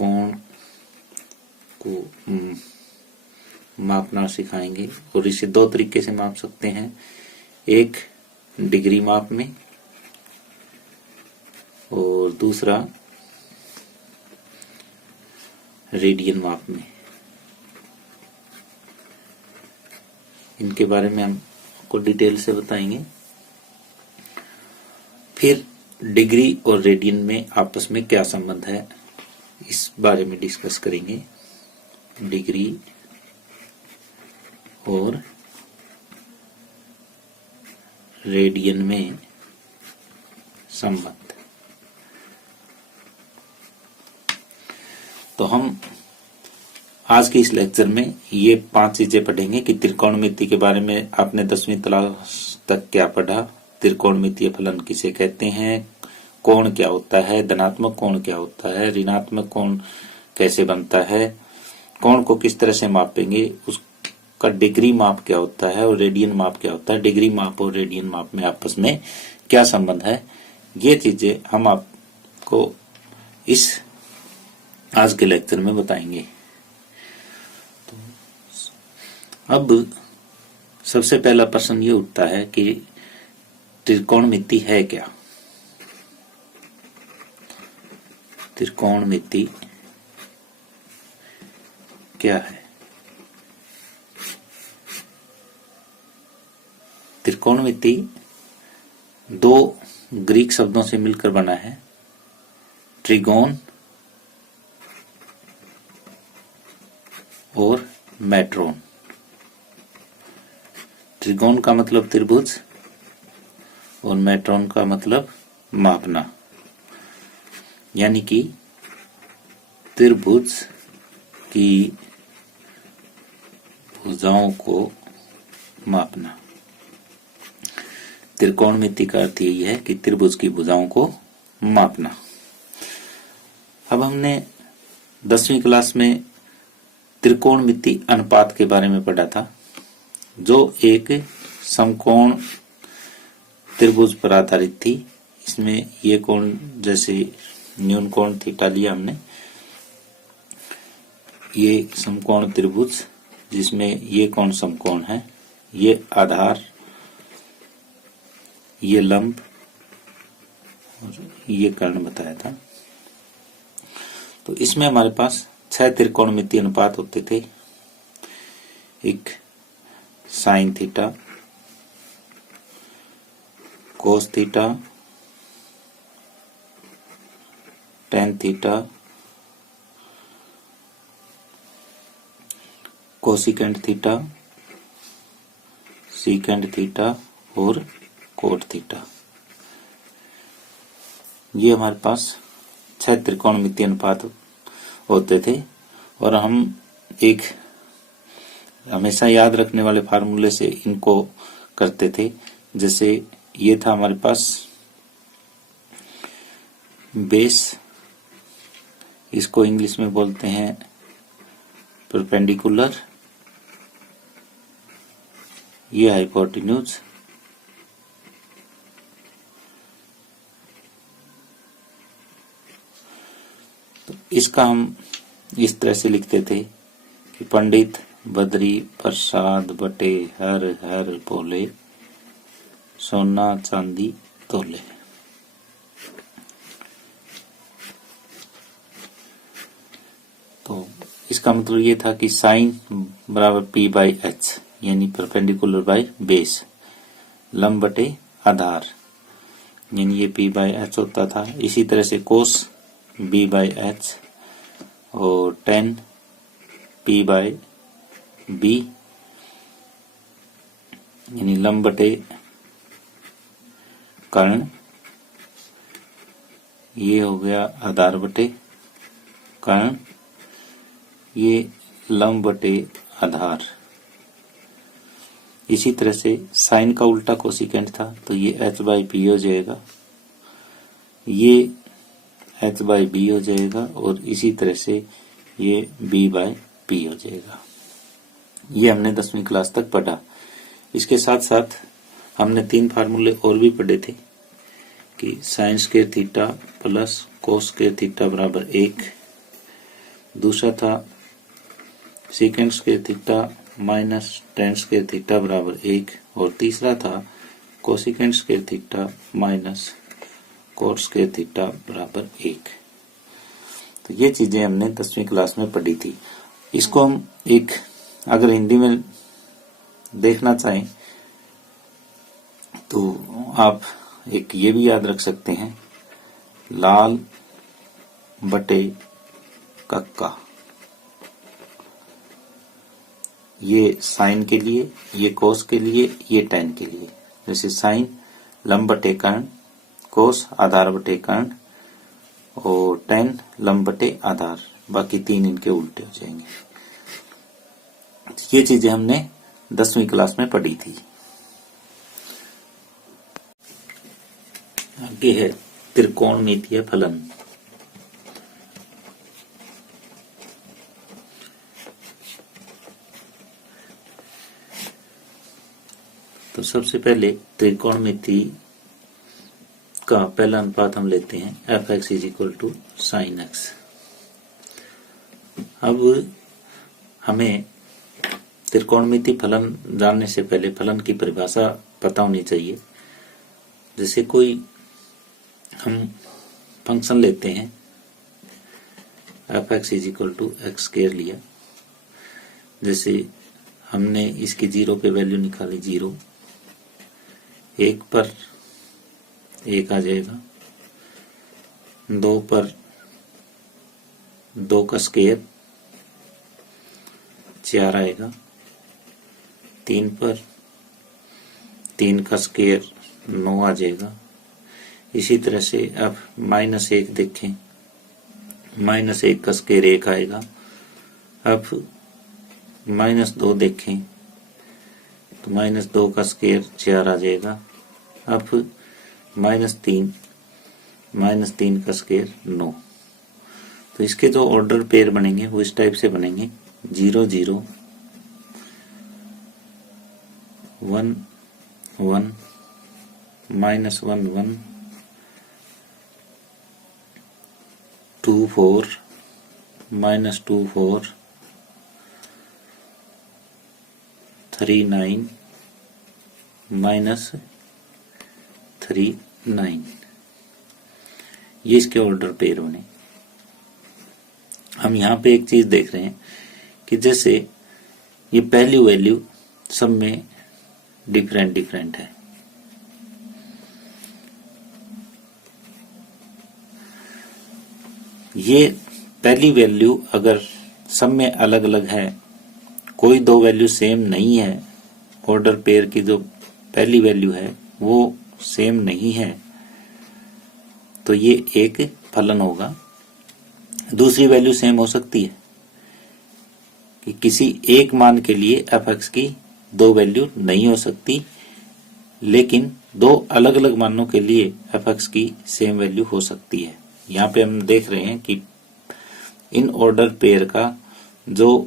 कोण को मापना सिखाएंगे और इसे दो तरीके से माप सकते हैं, एक डिग्री माप में और दूसरा रेडियन माप में। इनके बारे में हम आपको डिटेल से बताएंगे। फिर डिग्री और रेडियन में आपस में क्या संबंध है इस बारे में डिस्कस करेंगे। डिग्री और रेडियन में संबंध। तो हम आज के इस लेक्चर में ये 5 चीजें पढ़ेंगे कि त्रिकोणमिति के बारे में आपने 10वीं क्लास तक क्या पढ़ा, त्रिकोणमितीय फलन किसे कहते हैं, कोण क्या होता है, धनात्मक कोण क्या होता है, ऋणात्मक कोण कैसे बनता है, कोण को किस तरह से मापेंगे, उसका डिग्री माप क्या होता है और रेडियन माप क्या होता है, डिग्री माप और रेडियन माप में आपस में क्या संबंध है, ये चीजें हम आपको इस आज के लेक्चर में बताएंगे। तो अब सबसे पहला प्रश्न ये उठता है कि त्रिकोणमिति है क्या। त्रिकोणमिति क्या है? त्रिकोणमिति दो ग्रीक शब्दों से मिलकर बना है, ट्रिगोन और मेट्रोन। त्रिकोण का मतलब त्रिभुज और मेट्रोन का मतलब मापना, यानी कि त्रिभुज की भुजाओं को मापना। त्रिकोणमिति का अर्थ यही है कि त्रिभुज की भुजाओं को मापना। अब हमने 10वीं क्लास में त्रिकोणमिति अनुपात के बारे में पढ़ा था, जो एक समकोण त्रिभुज पर आधारित थी। इसमें ये कोण जैसे न्यून कोण थीटा लिया हमने, ये समकोण त्रिभुज जिसमें ये कोण समकोण है, ये आधार, ये लंब और ये कर्ण बताया था। तो इसमें हमारे पास 6 त्रिकोणमिति अनुपात होते थे। एक sine theta, cos theta, tan theta, cosecant theta, secant theta और कोट थीटा। ये हमारे पास 6 त्रिकोणमिति अनुपात होते थे और हम एक हमेशा याद रखने वाले फार्मूले से इनको करते थे। जैसे ये था हमारे पास बेस, इसको इंग्लिश में बोलते हैं परपेंडिकुलर, ये हाइपोटेन्यूज, तो इसका हम इस तरह से लिखते थे कि पंडित बद्री प्रसाद बटे हर हर बोले, सोना चांदी तोले। तो इसका मतलब ये था कि साइन बराबर पी बाई एच, यानी परपेंडिकुलर बाई बेस, लंब बटे आधार, यानी ये पी बाई एच होता था। इसी तरह से कोस बी बाई एच और टेन पी बाई बी, यानी लंब बटे कर्ण, ये हो गया आधार बटे कर्ण, ये लंब बटे आधार। इसी तरह से साइन का उल्टा कोसिकेंट था, तो ये h बाई पी हो जाएगा, ये h बाई बी हो जाएगा और इसी तरह से ये b बाई पी हो जाएगा। ये हमने 10वीं क्लास तक पढ़ा। इसके साथ साथ हमने 3 फार्मूले और भी पढ़े थे कि sine square theta plus cos square theta बराबर 1, दूसरा था second square theta minus ten square theta बराबर 1 और तीसरा था cosecant square theta minus cot square theta बराबर 1। तो ये चीजें हमने 10वीं क्लास में पढ़ी थी। इसको हम एक अगर हिंदी में देखना चाहें तो आप एक ये भी याद रख सकते हैं, लाल बटे कक्का। ये साइन के लिए, ये कोस के लिए, ये टेन के लिए। जैसे साइन लंब बटे कर्ण, कोस आधार बटे कर्ण और टेन लंब बटे आधार, बाकी तीन इनके उल्टे हो जाएंगे। ये चीजें हमने 10वीं क्लास में पढ़ी थी। आगे है त्रिकोणमितीय फलन। तो सबसे पहले त्रिकोणमिति का पहला अनुपात हम लेते हैं f(x) = sin x। अब हमें त्रिकोणमिति फलन जानने से पहले फलन की परिभाषा पता होनी चाहिए। जैसे कोई हम फंक्शन लेते हैं f(x) = x² लिया, जैसे हमने इसकी 0 पे वैल्यू निकाली 0, 1 पर 1 आ जाएगा, 2 पर 2 का स्क्वायर 4 आएगा, 3 पर 3 का स्क्वायर 9 आ जाएगा। इसी तरह से अब -1 देखें, -1 का स्क्वायर 1 आएगा। अब -2 देखें तो -2 का स्क्वायर 4 आ जाएगा। अब -3 का स्क्वायर 9। तो इसके जो ऑर्डर पेयर बनेंगे वो इस टाइप से बनेंगे 0 0 1 1 -1 1 2 4 -2 4 3 9 -3 9। ये इसके ऑर्डर पेयर बने। हम यहाँ पे एक चीज देख रहे हैं कि जैसे ये पहली वैल्यू सब में डिफरेंट है, ये पहली वैल्यू अगर सब में अलग अलग है, कोई दो वैल्यू सेम नहीं है, ऑर्डर पेयर की जो पहली वैल्यू है वो सेम नहीं है, तो ये एक फलन होगा। दूसरी वैल्यू सेम हो सकती है कि किसी एक मान के लिए f(x) की दो वैल्यू नहीं हो सकती, लेकिन दो अलग अलग मानों के लिए f(x) की सेम वैल्यू हो सकती है। यहाँ पे हम देख रहे हैं कि इन ऑर्डर पेयर का जो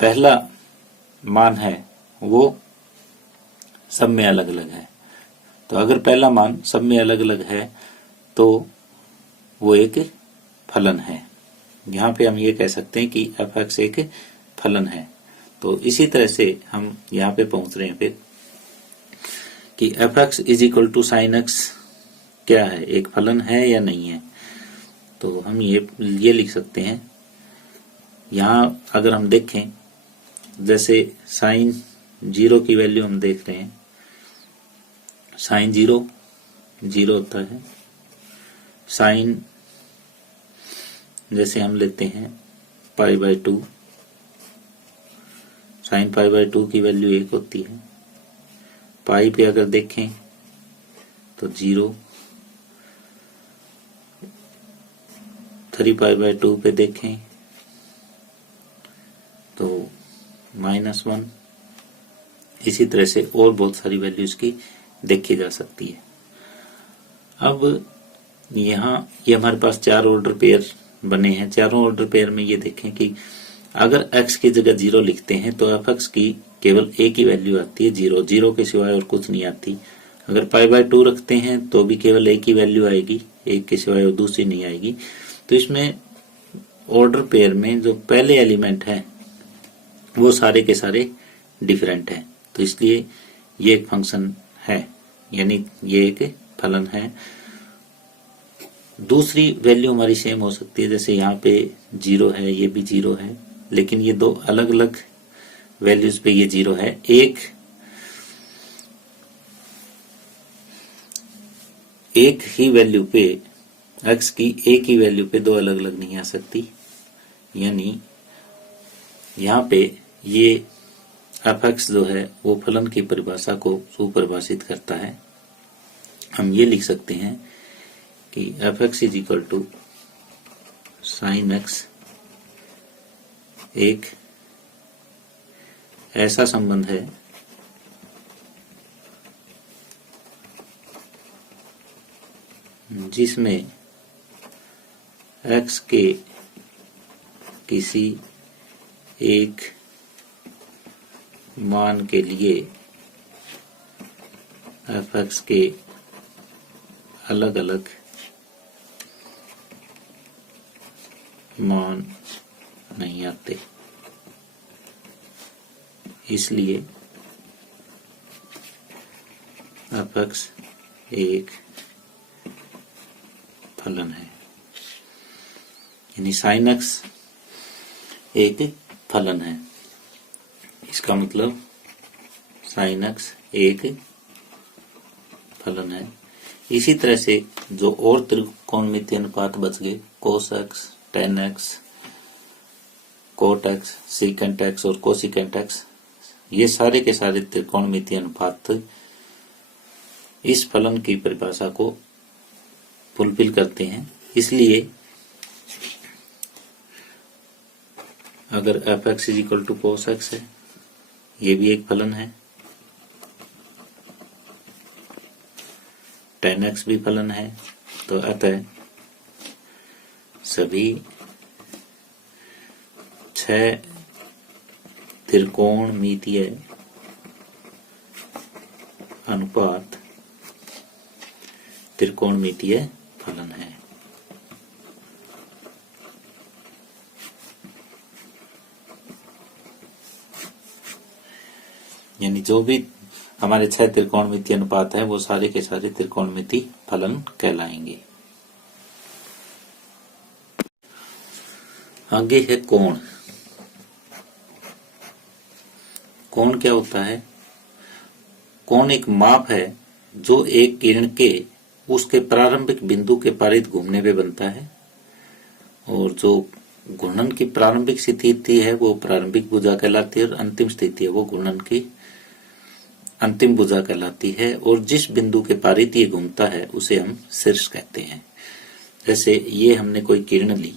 पहला मान है वो सब में अलग अलग है। तो अगर पहला मान सब में अलग अलग है तो वो एक फलन है। यहाँ पे हम ये कह सकते हैं कि f(x) एक फलन है। तो इसी तरह से हम यहाँ पे पहुंच रहे हैं फिर कि f(x) = sin x क्या है, एक फलन है या नहीं है। तो हम ये लिख सकते हैं। यहाँ अगर हम देखें, जैसे sin 0 की वैल्यू हम देख रहे हैं, sin 0 0 होता है। sin जैसे हम लेते हैं π/2, sin π/2 की वैल्यू 1 होती है। पाई पे अगर देखें तो 0, 3π/2 पे देखें तो -1। इसी तरह से और बहुत सारी वैल्यूज की देखी जा सकती है। अब यहाँ ये हमारे पास चार ऑर्डर पेयर बने हैं। चारों ऑर्डर पेयर में ये देखें कि अगर x की जगह 0 लिखते हैं तो f(x) की केवल एक ही वैल्यू आती है 0, 0 के सिवाय और कुछ नहीं आती। अगर π/2 रखते हैं तो भी केवल एक ही वैल्यू आएगी, एक के सिवाय और दूसरी नहीं आएगी। तो इसमें ऑर्डर पेयर में जो पहले एलिमेंट है वो सारे के सारे डिफरेंट है, तो इसलिए ये एक फंक्शन है, यानी ये एक फलन है। दूसरी वैल्यू हमारी सेम हो सकती है, जैसे यहाँ पे 0 है, ये भी 0 है, लेकिन ये दो अलग अलग वैल्यूज पे ये 0 है। एक ही वैल्यू पे x की एक ही वैल्यू पे दो अलग अलग नहीं आ सकती, यानी यहाँ पे ये fx जो है वो फलन की परिभाषा को सुपरिभाषित करता है। हम ये लिख सकते हैं कि fx is equal to sine x एक ऐसा संबंध है जिसमें x के किसी एक मान के लिए fx के अलग अलग मान नहीं आते, इसलिए fx एक फलन है, यानी साइन एक्स एक फलन है। इसका मतलब साइन एक्स एक फलन है। इसी तरह से जो और त्रिकोणमितीय अनुपात बच गए, cos x, tan x, cot x, secant x और कोसिकेंट एक्स, ये सारे के सारे त्रिकोणमितीय अनुपात इस फलन की परिभाषा को फुलफिल करते हैं। इसलिए अगर fx is equal to cos x है, ये भी एक फलन है, टेन एक्स भी फलन है, तो अतः सभी 6 त्रिकोणमितीय अनुपात त्रिकोणमितीय फलन है। यानी जो भी हमारे 6 त्रिकोणमितीय अनुपात है वो सारे के सारे त्रिकोणमितीय फलन कहलाएंगे। आगे है कोण। कोण क्या होता है? कोण एक माप है जो एक किरण के उसके प्रारंभिक बिंदु के पारित घूमने पे बनता है, और जो घूर्णन की प्रारंभिक स्थिति है वो प्रारंभिक भुजा कहलाती है, और अंतिम स्थिति है वो घूर्णन की अंतिम भुजा कहलाती है। और जिस बिंदु के पारित ये घूमता है उसे हम शीर्ष कहते हैं। जैसे ये हमने कोई किरण ली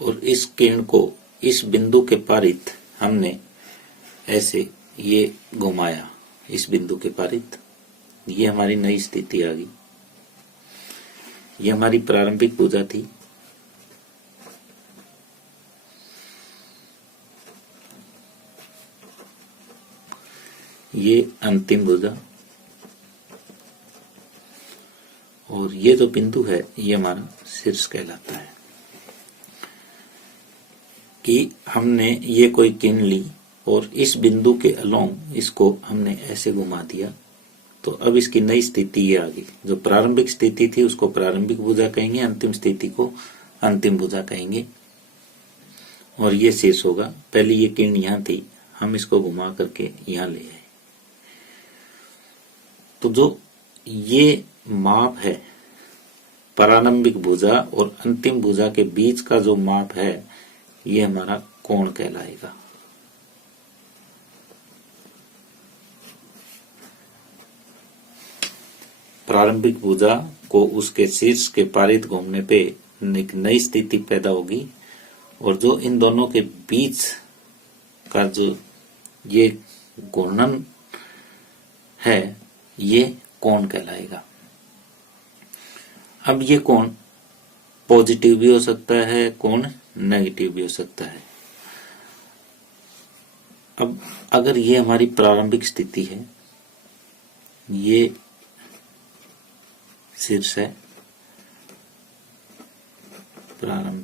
और इस किरण को इस बिंदु के पारित हमने ऐसे ये घुमाया, इस बिंदु के पारित, ये हमारी नई स्थिति आ गई। ये हमारी प्रारंभिक भुजा थी, ये अंतिम भुजा, और ये जो बिंदु है ये हमारा शीर्ष कहलाता है। कि हमने ये कोई किरण ली और इस बिंदु के अलोंग इसको हमने ऐसे घुमा दिया, तो अब इसकी नई स्थिति ये आ गई। जो प्रारंभिक स्थिति थी उसको प्रारंभिक भुजा कहेंगे, अंतिम स्थिति को अंतिम भुजा कहेंगे, और ये शीर्ष होगा। पहले ये किरण यहाँ थी, हम इसको घुमा करके यहाँ ले आए। तो जो ये माप है प्रारंभिक भुजा और अंतिम भुजा के बीच का जो माप है ये हमारा कोण कहलाएगा। प्रारंभिक भुजा को उसके शीर्ष के पारित घूमने पे एक नई स्थिति पैदा होगी, और जो इन दोनों के बीच का जो ये घूर्णन है ये कोण कहलाएगा। अब ये कोण पॉजिटिव भी हो सकता है, कोण नेगेटिव भी हो सकता है। अब अगर ये हमारी प्रारंभिक स्थिति है, ये शीर्ष है,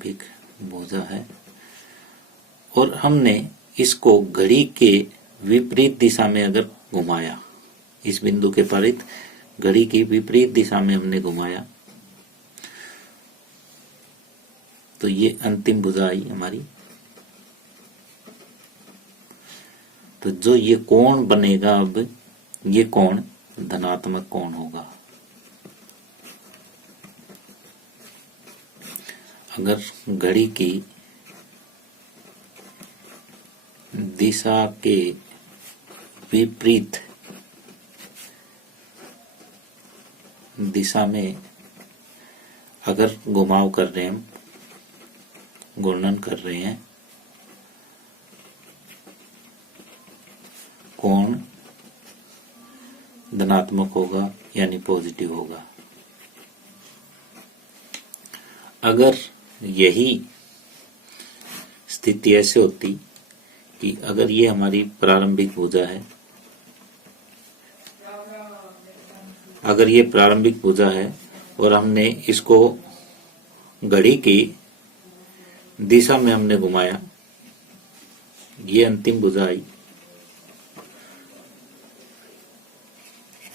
प्रारंभिक भुजा है और हमने इसको घड़ी के विपरीत दिशा में अगर घुमाया, इस बिंदु के परित घड़ी की विपरीत दिशा में हमने घुमाया तो ये अंतिम भुजा आई हमारी। तो जो ये कोण बनेगा, अब ये कोण धनात्मक कोण होगा। अगर घड़ी की दिशा के विपरीत दिशा में अगर घुमाव कर रहे हैं, हम घूर्णन कर रहे हैं, कोण धनात्मक होगा यानी पॉजिटिव होगा। अगर यही स्थिति ऐसे होती कि अगर ये हमारी प्रारंभिक भुजा है, अगर ये प्रारंभिक भुजा है और हमने इसको घड़ी की दिशा में हमने घुमाया, ये अंतिम भुजा आई,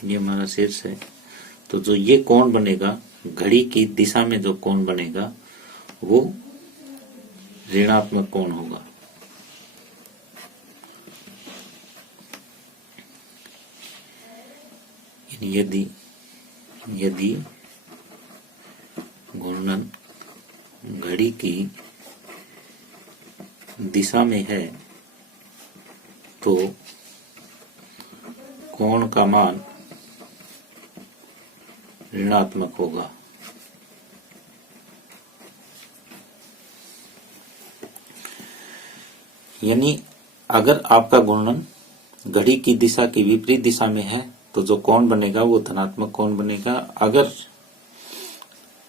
ये हमारा शीर्ष है। तो जो ये कोण बनेगा, घड़ी की दिशा में जो कोण बनेगा वो ऋणात्मक कोण होगा। यदि घूर्णन घड़ी की दिशा में है तो कोण का मान ऋणात्मक होगा। यानी अगर आपका घूर्णन घड़ी की दिशा की विपरीत दिशा में है तो जो कोण बनेगा वो धनात्मक कोण बनेगा। अगर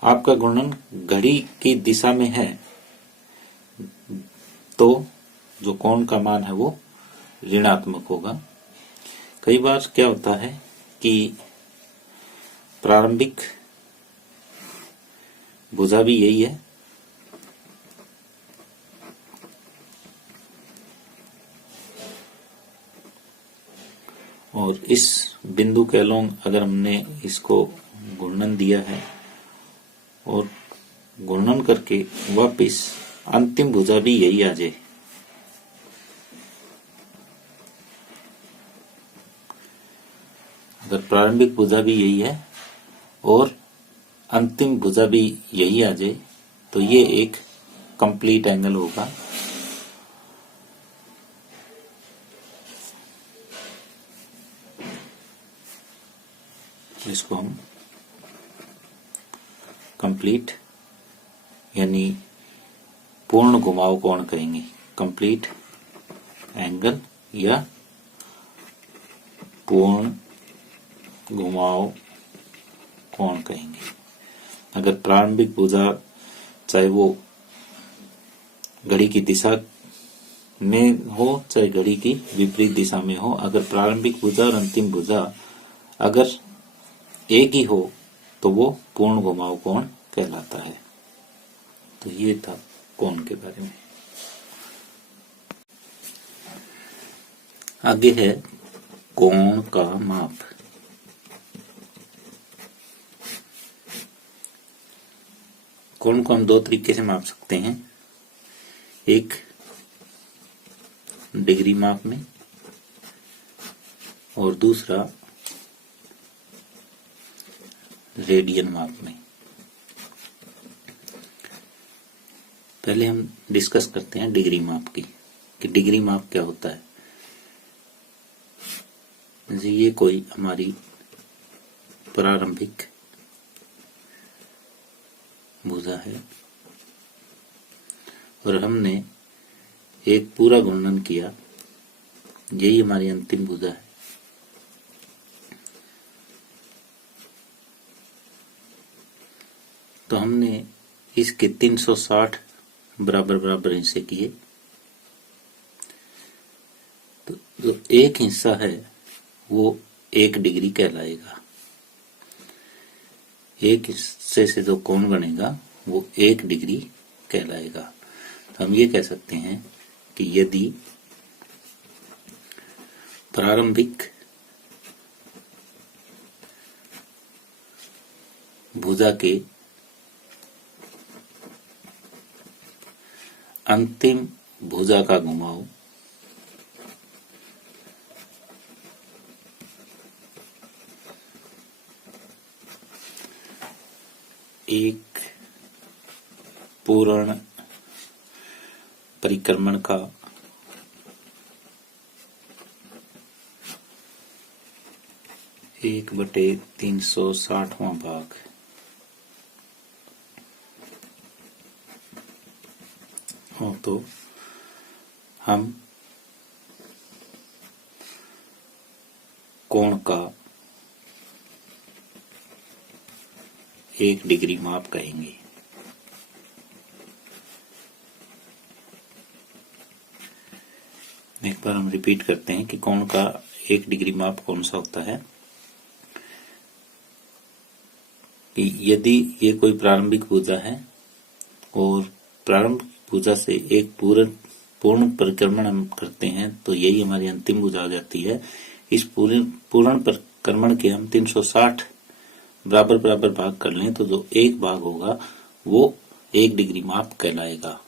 आपका घूर्णन घड़ी की दिशा में है तो जो कोण का मान है वो ऋणात्मक होगा। कई बार क्या होता है कि प्रारंभिक भुजा भी यही है और इस बिंदु के अलोंग अगर हमने इसको घूर्णन दिया है और घूर्णन करके वापिस अंतिम भुजा भी यही आ जाए, अगर प्रारंभिक भुजा भी यही है और अंतिम भुजा भी यही आ जाए तो ये एक कंप्लीट एंगल होगा। इसको हम कंप्लीट यानी पूर्ण घुमाव कोण कहेंगे, कंप्लीट एंगल या पूर्ण घुमाव कोण कहेंगे। अगर प्रारंभिक भुजा चाहे वो घड़ी की दिशा में हो चाहे घड़ी की विपरीत दिशा में हो, अगर प्रारंभिक भुजा और अंतिम भुजा अगर एक ही हो तो वो पूर्ण घुमाव कोण कहलाता है। तो ये था कोण के बारे में। आगे है कोण का माप। कोण को हम दो तरीके से माप सकते हैं, एक डिग्री माप में और दूसरा रेडियन माप में। पहले हम डिस्कस करते हैं डिग्री माप की कि डिग्री माप क्या होता है। जैसे ये कोई हमारी प्रारंभिक भुजा है और हमने एक पूरा घूर्णन किया, यही हमारी अंतिम भुजा है। तो हमने इसके 360 बराबर बराबर हिस्से किए, तो जो एक हिस्सा है वो 1 डिग्री कहलाएगा। एक हिस्से से जो कोण बनेगा वो 1 डिग्री कहलाएगा। तो हम ये कह सकते हैं कि यदि प्रारंभिक भुजा के अंतिम भुजा का घुमाव एक पूर्ण परिक्रमण का एक बटे 360वां भाग हो तो हम कोण का 1 डिग्री माप कहेंगे। एक बार हम रिपीट करते हैं कि कोण का 1 डिग्री माप कौन सा होता है। कि यदि ये कोई प्रारंभिक भुजा है और प्रारंभिक भुजा से एक पूर्ण परिक्रमण हम करते हैं तो यही हमारी अंतिम भुजा हो जाती है। इस पूर्ण परिक्रमण के हम 360 बराबर भाग कर लें तो जो एक भाग होगा वो 1 डिग्री माप कहलाएगा।